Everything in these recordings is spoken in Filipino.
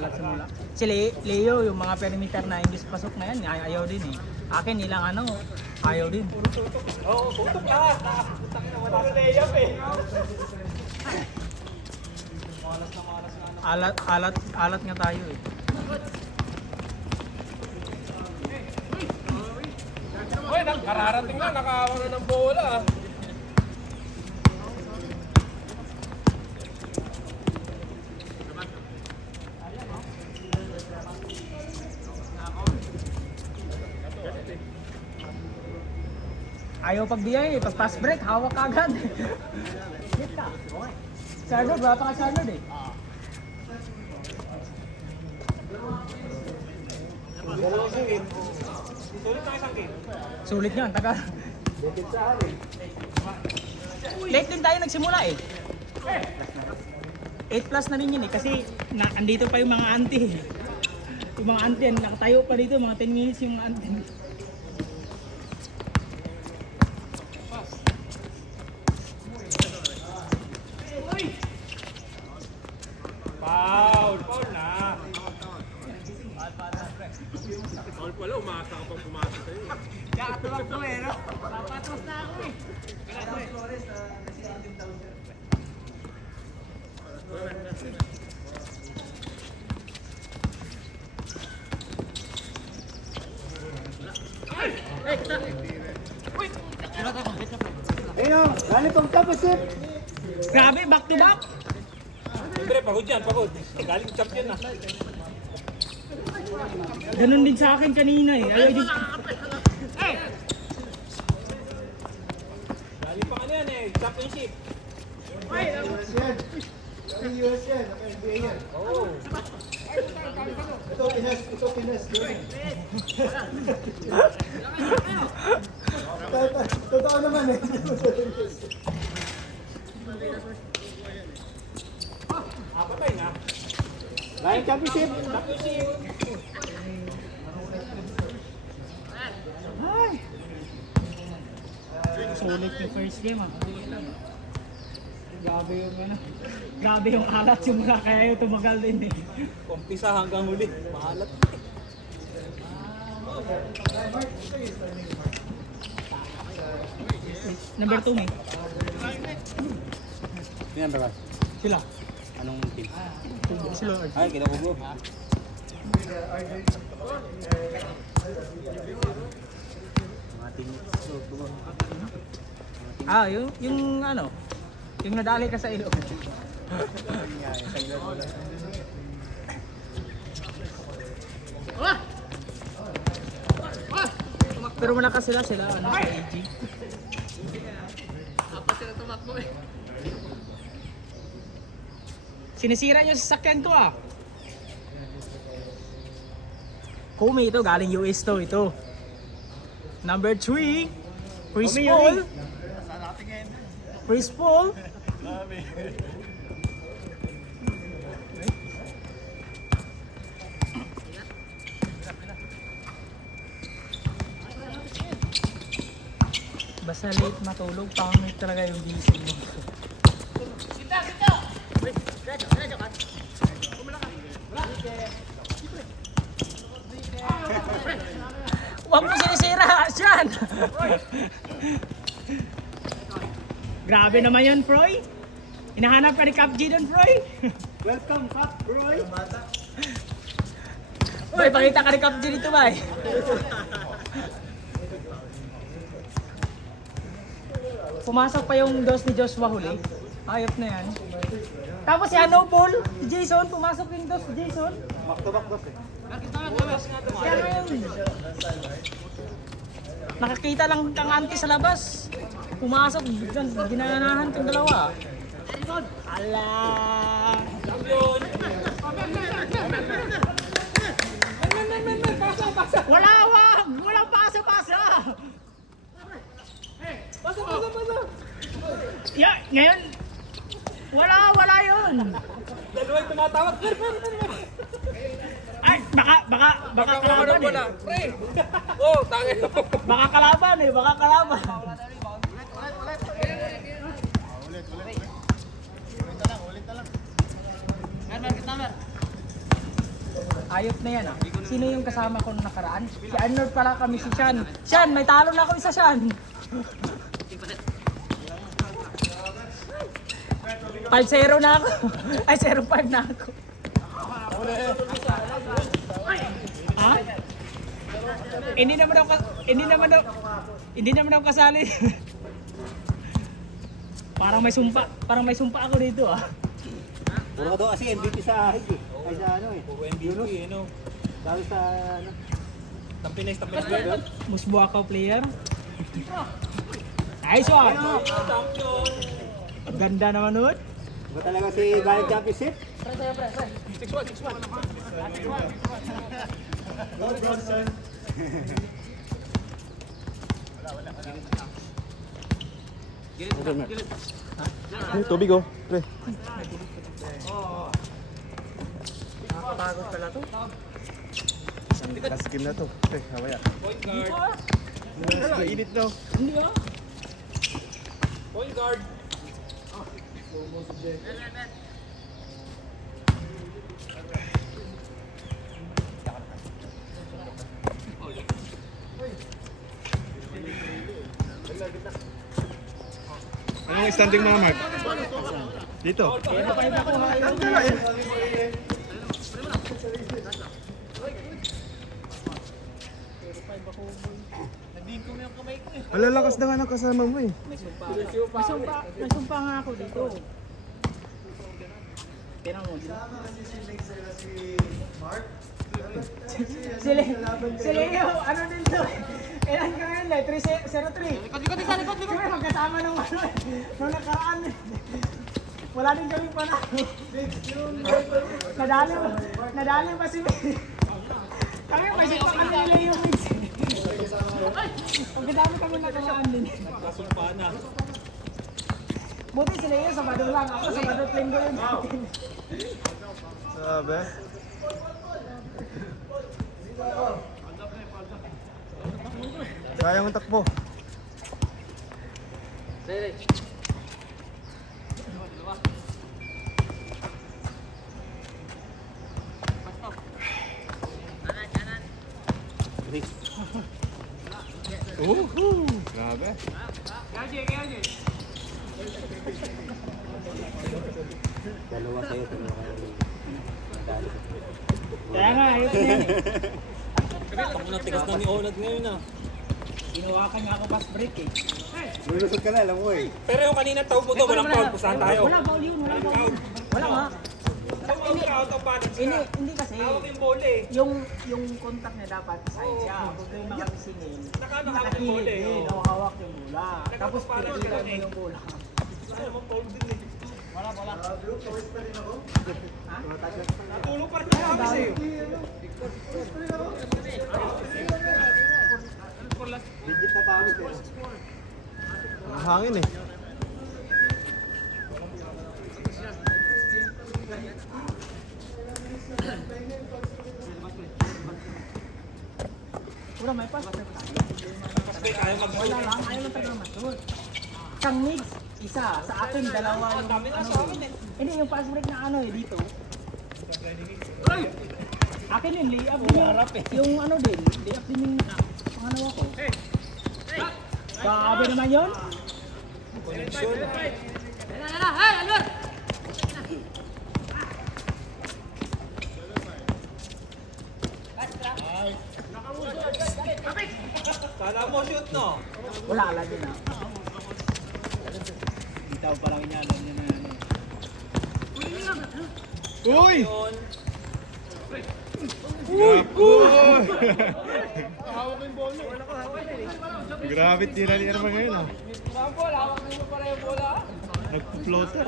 alat sa mula. Si Leo, yung mga perimeter na English pasok na yan, ayaw din eh. Akin nilang ano, ayaw din. Oo, tutok lahat. Wala na layup eh. Alat nga tayo eh. Uy, kararating lang, nakahawa na ng bola ah. Ayaw pagbiyay eh, pag pass break, hawak agad. Hit ka. Charlotte, wala pa ka Charlotte eh. Sulit na isang game. Sulit yan, taga. Late din tayo nagsimula eh. 8 plus na rin yun eh, kasi andito pa yung mga auntie. Yung mga auntie, nakatayo pa dito, mga 10 minutes yung mga auntie. Foul na. Foul pala, umasa ka pang pumasok sa'yo. Kaya tuwag ko eh, no? Papatros na ako eh. Ayun, galing pang tapos eh. Grabe, back to back. Siyempre, pagod yan, pagod. Galing champion na. Ganun din sa akin kanina eh. Ayaw din. Galing pa ano yan eh, championship. US yan. US yan, NBA yan. Oo. Ito Pinas. Totoo naman eh. Patay na. Galing championship. Championship. Ay. Sulit yung first game ah. Grabe yung ano. Grabe yung alat yung mula kaya yung tumagal din eh. Umpisa hanggang huli. Mahalat. Number 2 may. Yan ba? Sila. Anong team? Sila. Ay, kinakubo. Mga team. Ah, yung ano. Yung nadali ka sa ilo. Pero malakas sila ano sa AG. Apa sila tumakbo eh. Sinisira niyo sa sakyan ko ah. Kumi ito, galing US to ito. Number 3, Chris Paul. Chris Paul. Basta late matulog, pangit talaga yung gising mo. Huwag mo sinisira, Sean! Grabe naman yun, Froy. Hinahanap ka ni Cap G doon, Froy. Welcome, Cap Roy. Uy, pakita ka ni Cap G dito, bay. Pumasok pa yung dos ni Joshua huli. Ayop na yan. Tapos si ano, Paul, si Jason, pumasok yung dos ni Jason. Back to back boss eh. Kaya ngayon, nakakita lang kang auntie sa labas. Pumasok, ginanahan kang dalawa. Ala! Champion. Wala, wag! Walang pasa-pasa! Pasa. Yeah, ngayon, wala yun. Dalawa yung tumatawag. Ay, baka kalaban eh. Pre. Oh, tangin. Baka kalaban eh, baka kalaban. Ayop na yan ah. Sino yung kasama ko nung nakaraan? Si Arnold pala kami, si Sean. Sean, may talo na ako isa, Sean. 5-0 na ako. Ay, 0-5 na ako. Ha? Hindi naman ako kasali. Parang may sumpa ako dito ah. Puro ka daw kasi MVP sa ahig eh. Ay sa ano eh. Puro MVP, ano? Dahil sa ano. Tampines ba? Musbuakaw player. Nice one! Champion! Ganda naman nun. Ba talaga si Galit Championship? 6-1. Go, Bronson. Tubig oh. Pre. Nakakapagod pala to. Last game na to. Pre, mamaya. Point guard. Mas mainit daw. Hindi ah. Point guard. Ano yung standing mga Mark? Dito. Kaya pa ako hayo. Malalakas na nga ng kasama mo eh. May sumpa nga ako dito. Tingnan mo. Si Leo, ano din to? Kailan ka ngayon eh? 3-0-3. Likod. Magkasama nung ano eh. Nung nakaraan eh. Wala din kami pa na. Nadali pa si kami may sumpa kami ni Leo Mix. Pagkadami kami nakaraan din. Kasumpa na. Buti si Leo Sabado lang. Ako Sabado at Linggo yun. Sabi. Kaya mong takbo. Grabe. Dalawa kayo. Dali. Kaya nga, ayun na yan. Ako na tigas na ni Onad ngayon ah. Ginawakan nga ako pass break eh. Lulusot ka na, alam mo eh. Pero yung kanina tawag mo to, walang foul. Pusahan tayo. Wala foul yun, wala foul yun. Wala nga. Out of bounds ka. Hindi kasi. Hawak yung bola eh. Yung contact niya dapat side siya. Problema kami singin. Nakakilid Nakakilid eh. Nakahawak yung bola. Tapos pinakita mo yung bola. Ano naman foul din eh. Natulog pa rin ako kasi. Legit na pawis eh. Ang hangin eh. Wala, may pass break tayo. Kasi kaya mag-foul. Wala lang, ayaw lang tayo masun. Isang mix, isa. Sa akin, dalawa yung Dami na sa akin eh. Hindi, yung pass break na ano eh, dito. Akin yun, layup din yung ano din, layup din yung pangalawa ko. Grabe naman yun. Connection. Kala mo shoot no? Wala, ala din ah. Bitaw pa lang niya, alam niya na yan. Uy! Yun. Grabe, tira ni Erma ngayon ah. Sampol, hawak mo pala yung bola. Nagpo-floater.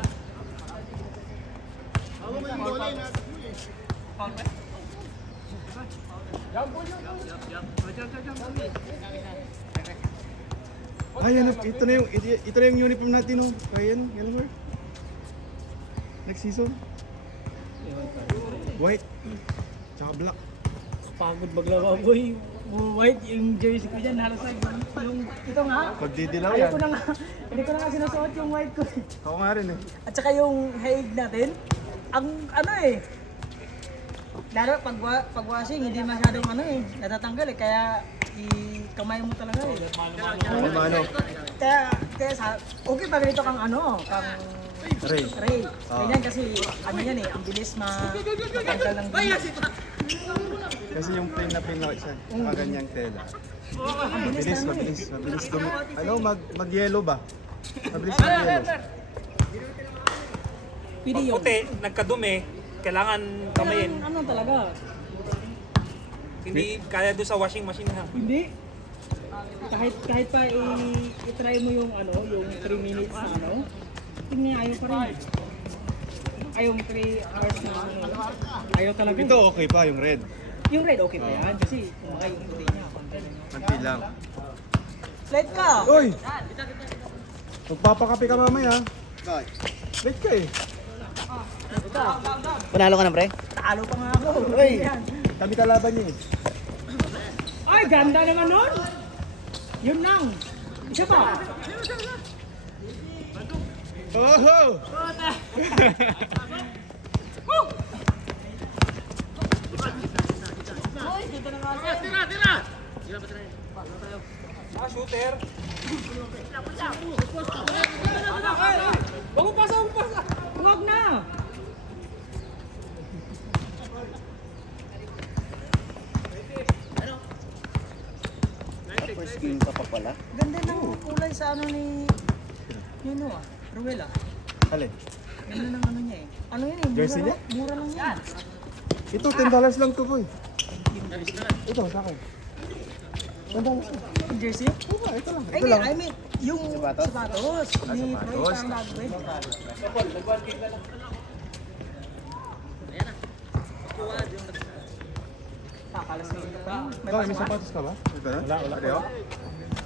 Ay, ano, ito na yung uniform natin oh. Kaya yan, Elmer. Next season. White. Tsaka black. Pagod maglaba boy. White yung jersey ko dyan, halos ay yung ito nga. Pagdidilaw Ayaw yan. ko na nga, hindi ko na nga sinusuot yung white ko. Ako nga rin eh. At saka yung haig natin, ang ano eh, Lalo pag washing, hindi masyadong ano eh, natatanggal eh, kaya kamay mo talaga eh. Oo, mano. Kaya okay pa ganito kang ano, kang Ray. Ray. Ganyan kasi ano yan eh, ang bilis matanggal ng dumi. Kasi yung plain na siya, ganyang tela. Mabilis dumi. Ano, mag-yellow ba? Mabilis mag-yellow. Pwede Pag yun. puti, nagkadumi, kailangan kamayin. Ano talaga? Hindi kaya doon sa washing machine ha. Hindi. Kahit pa i-try mo yung ano, yung 3 minutes na ano, tingnan ayaw pa rin. Ay, yung 3 hours na ano, ayaw talaga. Ito okay pa, yung red. Yung red okay pa yan kasi kumaka yung puti niya. Konti lang. Slide ka! Uy! Magpapakape ka mamaya. Late ka eh. Panalo ka na, pre? Talo pa nga ako. Uy! Yan. Kami kalaban niya eh. Ay, ganda naman nun! Yun lang! Isa pa! Oho! Ah, shooter. Huwag na! First game ka pa pala. Ganda ng kulay sa ano ni Ruel ah. Alin? Ganda ng ano niya eh. Ano yun eh, Jersey niya? mura lang yan. Ito, $10 lang to, boy. Ito, sa akin. $10 lang. Yung jersey? Oo, ito lang. Ay, Ito hindi, lang. I mean, yung sapatos. Ni Troy, sapatos. parang bago eh. Kakalas na yun pa. Bakit, may sapatos ka ba? Wala. Pareho?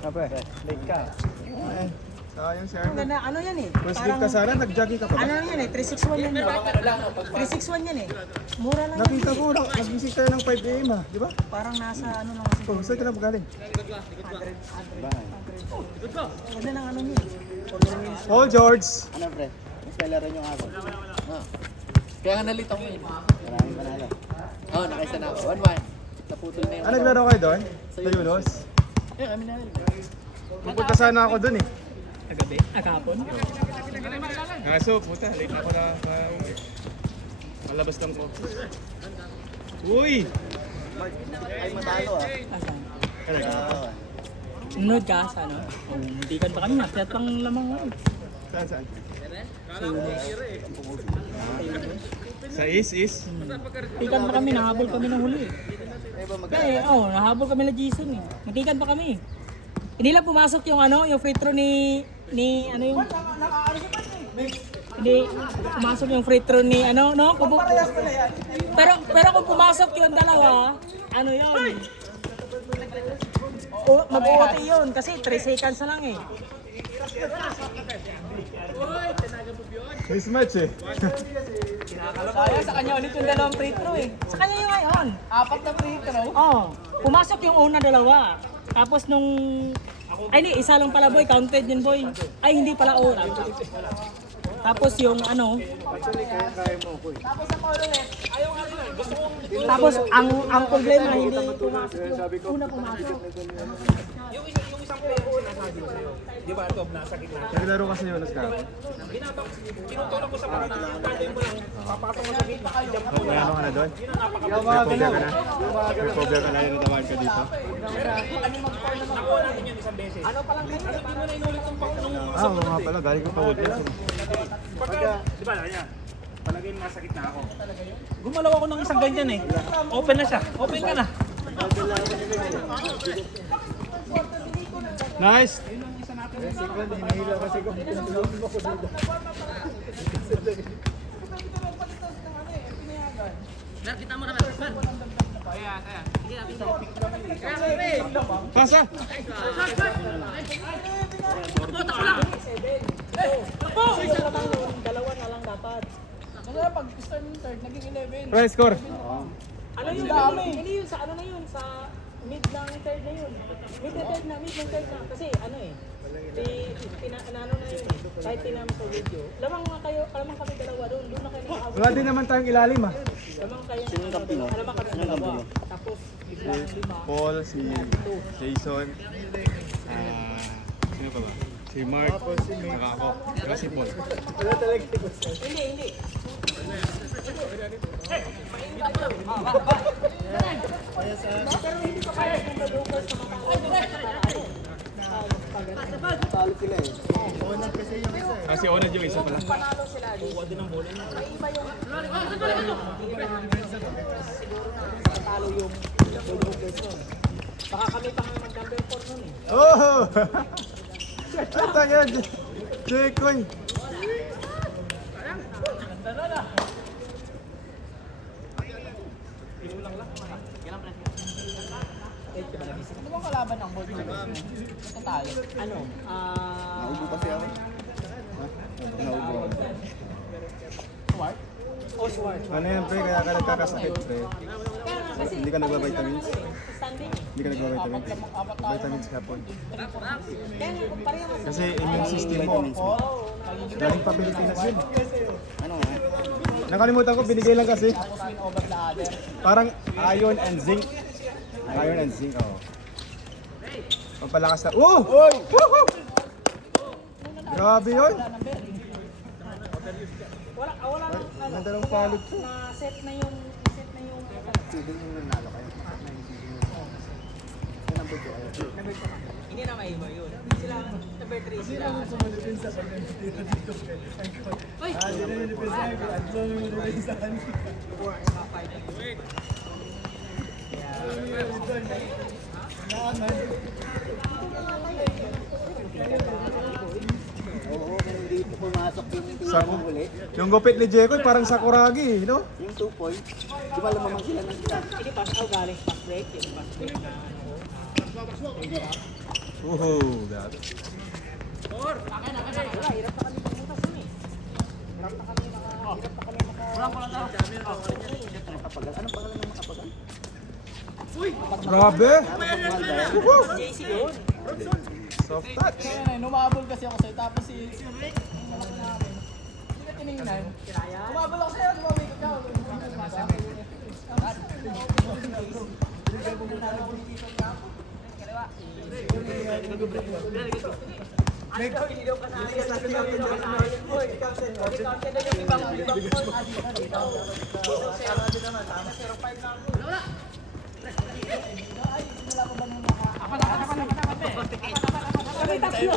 Apa? Late ka. Ay, sayang si Ang Arnold. ganda, ano yan eh. First game ka sana, nag-jogging ka pa Ano ba? yan eh, 361 yan eh. 361 yan eh. Mura lang yan. Nakita ko, nag-visit tayo ng 5 AM ha, di ba? Parang nasa ano lang kasi. Oh, saan ka na magaling? 100. Ganda ng ano niya eh. Paul George! Ano, pre? Mas kailaran yung ako. Kaya nga nalito ko yun. Maraming panalo. Oo, nakaisa na ako. 1-1. Naputol na yung Ah, naglaro kayo doon? Sa Yunus? Yeah, kami na. Pupunta sana ako doon eh. Kagabi? Kahapon? Kaso, puta, late ako na malabas lang ko. Uy! Ay, matalo ah. Asan? Talaga? Nunod ka sa ano? Oh, hindi ka pa kami na. Kaya pang lamang nga eh. Saan? Sa Yunus. Sa Is? Tikan pa kami, nahabol kami ng huli eh. Kaya nahabol kami na Jason eh. Matikan pa kami. Hindi lang pumasok yung ano, yung free throw ni ano yung hindi pumasok yung free throw ni ano, no? Pero kung pumasok yung dalawa, ano yun? Mag-uoti yun kasi 3 seconds na lang eh. Nice match eh. Kaya sa kanya ulit yung dalawang free throw eh. Sa kanya yung ngayon. 4 na free throw? Oo. Pumasok yung una dalawa. Tapos nung... Ay hindi, isa lang pala boy. Counted yun boy. Ay hindi pala una. Tapos yung ano... Tapos ang problema hindi pumasok yung una pumasok. Yung isang player ko nasabi ko sa'yo. Di ba ito, nasa gitna. Naglaro ka sa Yunus ka? Tinutulak ko sa mga tatay mo lang. Papasok mo sa gitna. Wala ka na doon? Recover ka na? Recover ka na yung natamaan ka dito? Nakuha natin yun isang beses. Ano pa lang kayo? Hindi mo na inulit yung pang nung... Ah, oo nga pala, galing ko pa wood lang. Pagka, di ba, kanya? Palagay mo nasa gitna ako. Gumalaw ako ng isang ganyan eh. Open na siya. Open ka na. Nice! Pasa! Dalawa na lang dapat. Kasi pag start yung third, naging 11. Price score! Ano yun? Hindi yun sa ano na yun? Sa mid lang third na yun. Mid na third na. Kasi ano eh. Ano na yun eh. Kahit tinama sa video. Lamang kami dalawa doon. Doon na kayo nakakabot. Wala din naman tayong ilalim ah. Lamang kayo nakakabot. Lamang kami dalawa. Tapos biglang 5. Paul, si Jason, sino pa ba? Si Mark, saka ako, saka si Paul. Hindi. Talo sila eh. Onag kasi yung isa eh. Kasi Onad yung isa pala. Panalo sila. Kuha din ng bola. May iba yung siguro na natalo yung Brokers nun. Baka kami pa nga mag-number 4 nun eh. Oh! Ata yan! Jekoy! Ano bang kalaban ng board? Ito tayo. Ano? Naubo kasi ako. Naubo ako. Swart? Oh, Swart. Ano yan pre, kaya ka nagkakasakit pre. Kasi Hindi ka nagbabitamins? standing eh. Hindi ka nagbabitamins? Vitamins hapon. Kaya pareho kasi. Kasi immune system mo. Galing pa Pilipinas yun. Ano nga? Nakalimutan ko, binigay lang kasi. Parang iron and zinc. Iron and zinc, oo. Pampalakas na. Oh! Woohoo! Grabe yun! Wala nang ano. Ganda ng palot ko. Na set na yung Sige yung nanalo kayo. Number 2 kayo. hindi na may iba yun. Sila number 3 sila. Oo, kung hindi po pumasok yung Sa- tingin uli. Yung gupit ni Jekoy parang Sakuragi, no? Yung 2 point. Di ba lumamang sila ng isa? Hindi pass out galing pass break. Yung pass break na ano. Woohoo! Grabe. Wala, hirap na kami pagbutas yun eh. Hirap na kami Makapagal. Anong pangalan ng makapagal? Grabe! Woohoo! JC yun. Soft touch! Numabol kasi ako sa'yo, tapos si Rick, yung malaki namin. Hindi ka tinignan. Umabol ako sa'yo, lumawig ka.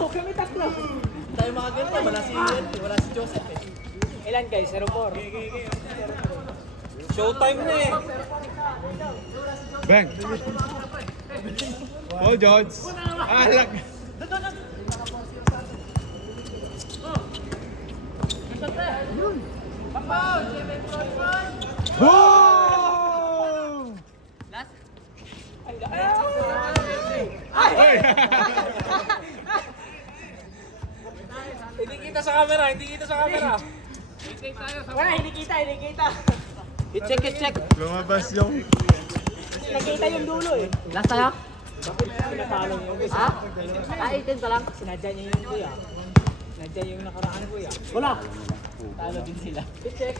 Kami tatlo. Tayo mga ganito, wala si Joseph eh. Ilan guys? 0-4. Showtime na eh. Bang! Paul Jones! Alak! Boom! Ay! Hindi kita sa camera, hindi kita sa camera. Wala, hindi kita. I-check. Lumabas yung... Nakita yung dulo eh. Last tayo? Pinatalo niyo yung isa. Ah, 18 ka lang. Sinadya niya yung kuya. Sinadya yung nakaraan kuya. Wala. Talo din sila. I-check.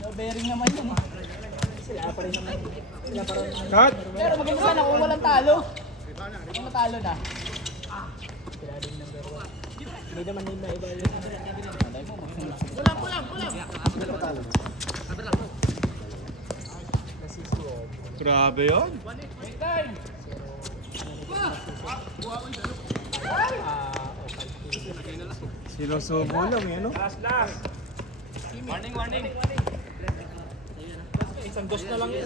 So, bearing naman yun eh. Sila pa rin naman. Cut! Pero maganda sana kung walang talo. Kung matalo na. Sila din number 1. Hindi naman nila iba yung... Grabe yun! Sinusubo lang eh, no? Last. Warning. Isang dos na lang yun.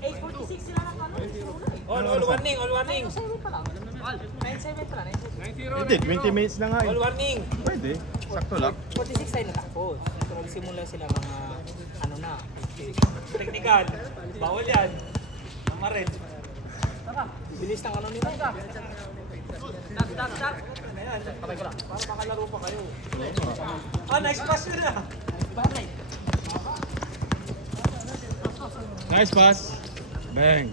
846 sila ng ano. All warning. 9-7 pa lang. 9-7 pa lang. 9-7. Hindi, 20 minutes na nga eh. All warning. Pwede, sakto lang. 46 tayo natapos. So, magsimula sila mga ano na. Technical. Bawal yan. Mga red. Bilis ng ano nila. Stop. Patay ko lang. Para makalaro pa kayo. Next pass yun na. Nice pass. Bang.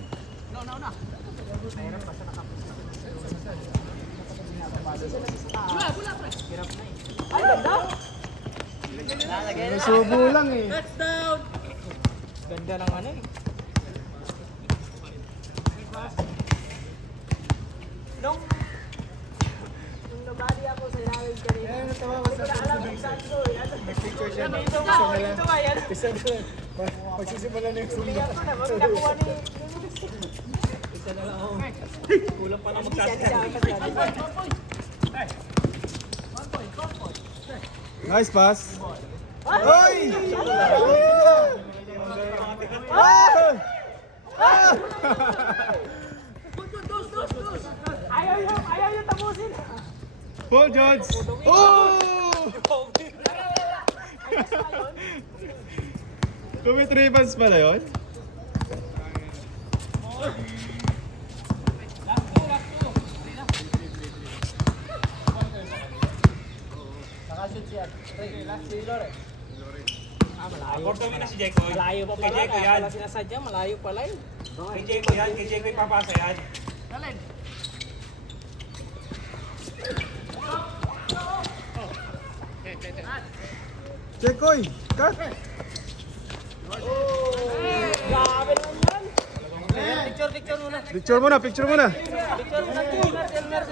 Ay, ganda! Nasubo lang eh. Ganda ng ano eh. Nung nabali ako sa ilalim kanina. Kaya natawa ko sa Alam ko saan ko eh. nag-picture siya. Ito nga, ito nga yan. Isa na lang. Magsisimula na yung sundo. Ito na, wag nakuha ni... Kulang pa na Siya, magsasabi. Nice pass. Oy! Ayaw yung tapusin. Paul George. Oh! Kumi 3 points pala yun? Nakashoot siya. Si Lore. Abort kami na si Jekoy. Malayo pa Kay pala. Jekoy Kaya yan. pala sinasadya, malayo pala yun. Kay Jekoy yan. Kay Jekoy papasa yan. Chekoy! Cut! Grabe naman yan. Picture muna. Picture muna, picture muna. Picture muna.